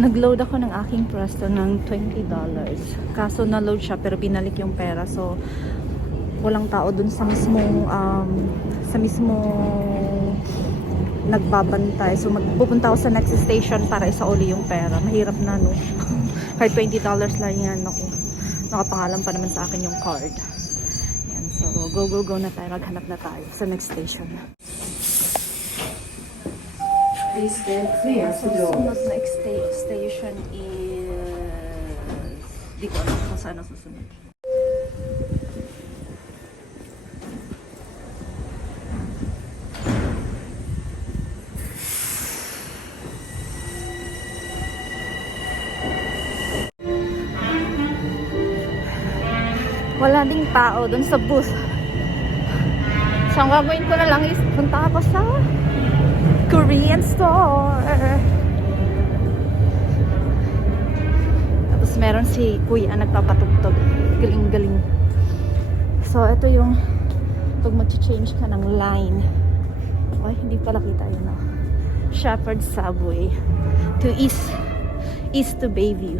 Nag-load ako ng aking Presto ng $20. Kaso na-load siya pero binalik yung pera. So, walang tao dun sa mismong nagbabantay. So, magpupunta ako sa next station para isauli yung pera. Mahirap na, no? Kahit $20 lang yan, ako. Nakapangalan pa naman sa akin yung card. Yan. So, go na tayo. Maghanap na tayo sa next station. Please stand clear So, to door. sunod na station is... Di ko alam kung saan ang susunod. Wala ding tao dun sa bus. So, ang gagawin ko na lang is punta ako sa Korean store. Tapos meron si kuya nagpapatugtog. Galing-galing. So, ito yung pag mag-change ka ng line. Ay, hindi pala kita yun, no? Shepherd Subway to East to Bayview.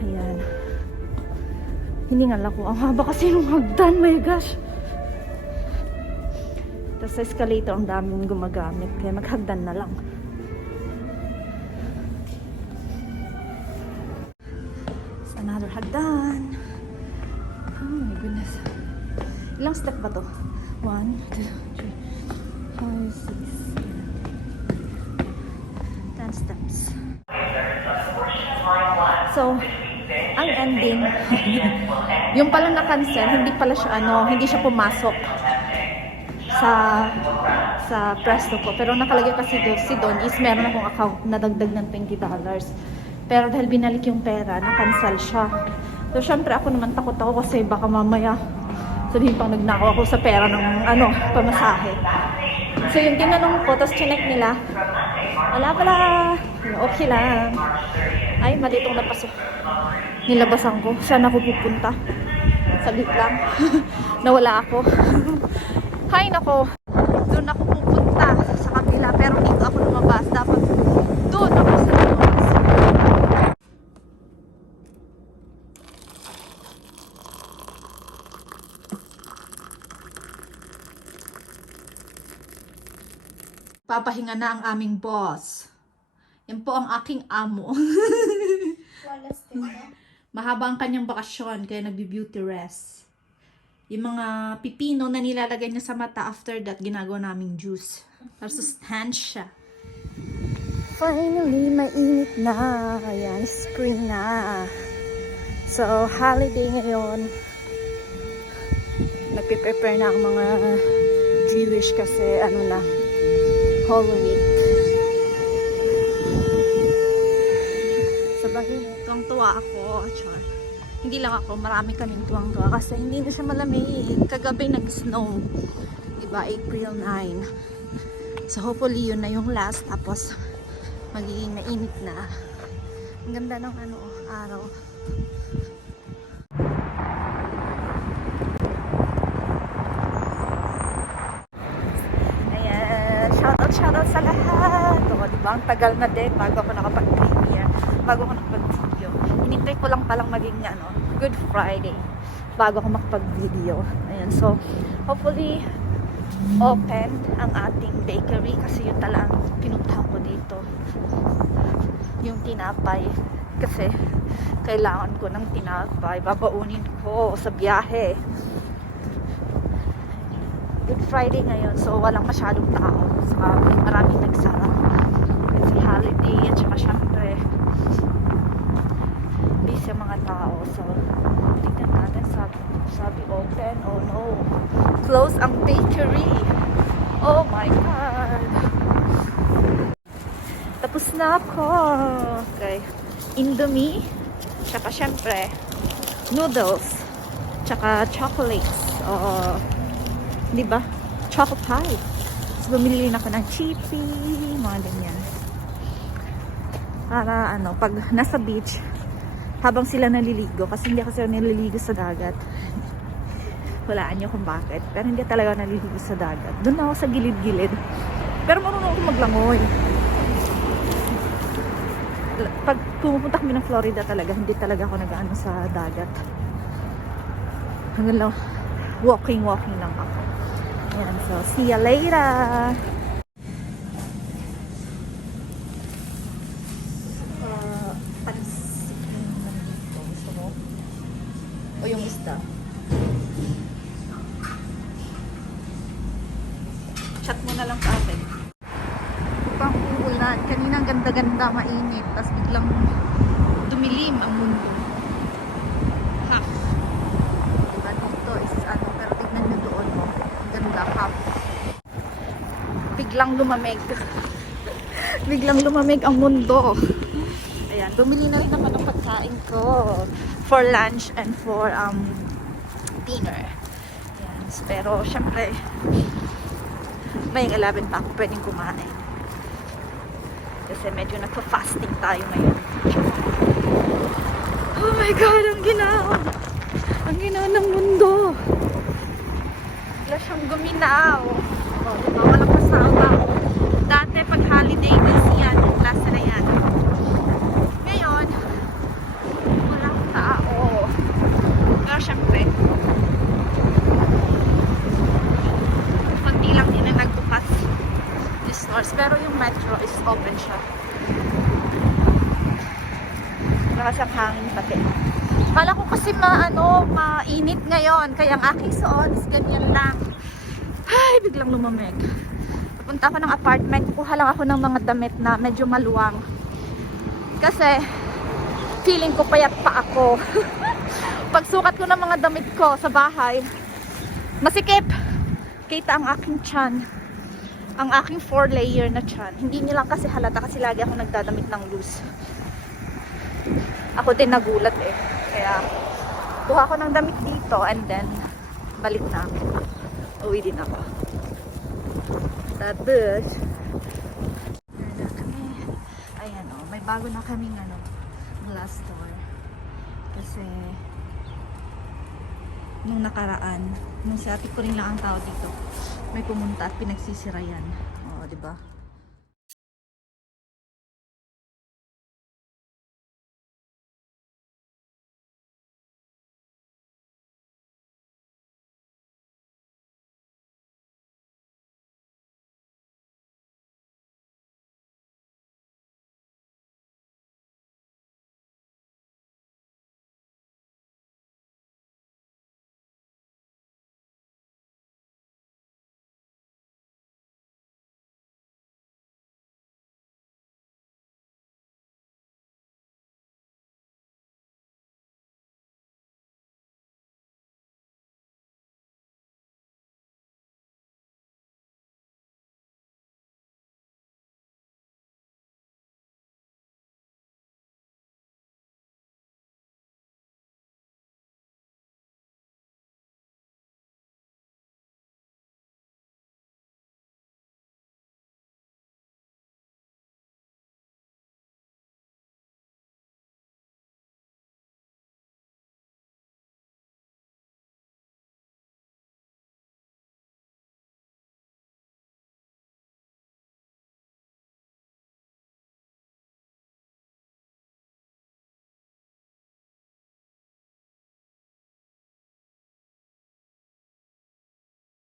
Ayan. Hiningal ako. Ang haba kasi nung hagdan. My gosh. Tapos sa escalator, ang daming gumagamit. Kaya maghagdan na lang. It's another hagdan. Oh my goodness. Ilang step ba to? 1, 2, 3, 4, 6, 10 steps. So, ang ending, yung pala na-cancel, hindi pala siya, hindi siya pumasok sa Presto ko. Pero nakalagay kasi si Don is meron akong account na dagdag ng $20. Pero dahil binalik yung pera, na-cancel siya. So, syempre ako naman takot ako kasi baka mamaya sabihin pang nagnakaw ako sa pera ng pamasahe. So, yung tinanong ko, tapos chinek nila, wala pala, okay lang. Ay, mali itong napasok. Nilabasan ko. Saan ako pupunta? Saglit lang. Nawala ako. Hay nako. Doon ako pupunta sa kabila. Pero dito ako lumabas. Dapat doon ako sa lumabas. Papahinga na ang aming boss. Yan po ang aking amo. Mahaba ang kanyang bakasyon kaya nagbi-beauty rest. Yung mga pipino na nilalagay niya sa mata, after that ginagawa naming juice. Para sustahan siya. Finally, mainit na. Ayan, spring na. So, holiday ngayon. Nagpe-prepare na ang mga Jewish kasi Holy Week. Tuwang-tuwa ako. Char. Hindi lang ako, marami kaming tuwang-tuwa kasi hindi na siya malamig. Kagabi nag-snow. Diba? April 9. So hopefully yun na yung last. Tapos magiging mainit na. Ang ganda ng araw. Ayan. Shoutout sa lahat. O, diba? Ang tagal na din bago ako nakapag-premiere. Bago ako nakapag-video. Hinintay ko lang palang maging Good Friday bago ako makapag-video. Ayan, so hopefully open ang ating bakery kasi yun talagang pinuntahan ko dito. Yung tinapay kasi kailangan ko ng tinapay. Babaunin ko sa biyahe. Good Friday ngayon, so walang masyadong tao. So, maraming nagsara. Kasi holiday at saka syempre busy ang mga tao. So, tignan natin. Sabi open. Oh no. Close ang bakery. Oh my God. Tapos na ako. Okay. Indomie. Tsaka syempre noodles. Tsaka chocolates. Diba? Choco pie. So, bumili rin ako ng chippy. Mga ganyan. Para pag nasa beach, habang sila naliligo, kasi hindi ako sila naliligo sa dagat. Walaan nyo kung bakit. Pero hindi talaga naliligo sa dagat. Doon ako sa gilid-gilid. Pero marunong ako maglangoy. pag pumupunta kami ng Florida talaga, hindi talaga ako nag-ano sa dagat. Hanggang lang, walking lang ako. Ayan, so see ya later! Pansit naman dito. Gusto mo? O yung isda? Chat mo na lang sa atin. Pang uulan. Kanina ang ganda-ganda, mainit. Tapos biglang dumilim ang mundo. Ha? Diba dito is ano, pero tignan nyo doon mo. Ang ganda, hap. Biglang lumamig. Biglang lumamig ang mundo. Ayan, bumili na rin naman ng pagkain ko for lunch and for dinner. Ayan, pero syempre may 11 pa ako pwedeng kumain. Kasi medyo nagpa-fasting tayo ngayon. Oh my God, ang ginaw! Ang ginaw ng mundo! Wala siyang guminaw. Oh, diba? Walang kasama. Dati pag holiday days yan, klase na yan. Ngayon, walang tao. Pero syempre, konti lang din na nagbukas yung stores. Pero yung metro is open siya. Lakas ang hangin pati. Kala ko kasi mainit ngayon. Kaya ang aking suot is ganyan lang. Ay, biglang lumamig. Punta ako ng apartment, kuha lang ako ng mga damit na medyo maluwang. Kasi, feeling ko payat pa ako. Pagsukat ko ng mga damit ko sa bahay, masikip. Kita ang aking tiyan. Ang aking 4-layer na tiyan. Hindi nilang kasi halata kasi lagi ako nagdadamit ng loose. Ako din nagulat eh. Kaya, kuha ko ng damit dito and then, balik na ako. Uwi din ako. Tapos, ayan o, may bago na kaming glass door. Kasi, nung nakaraan, nung si ate ko rin lang ang tao dito, may pumunta at pinagsisira yan. O, diba?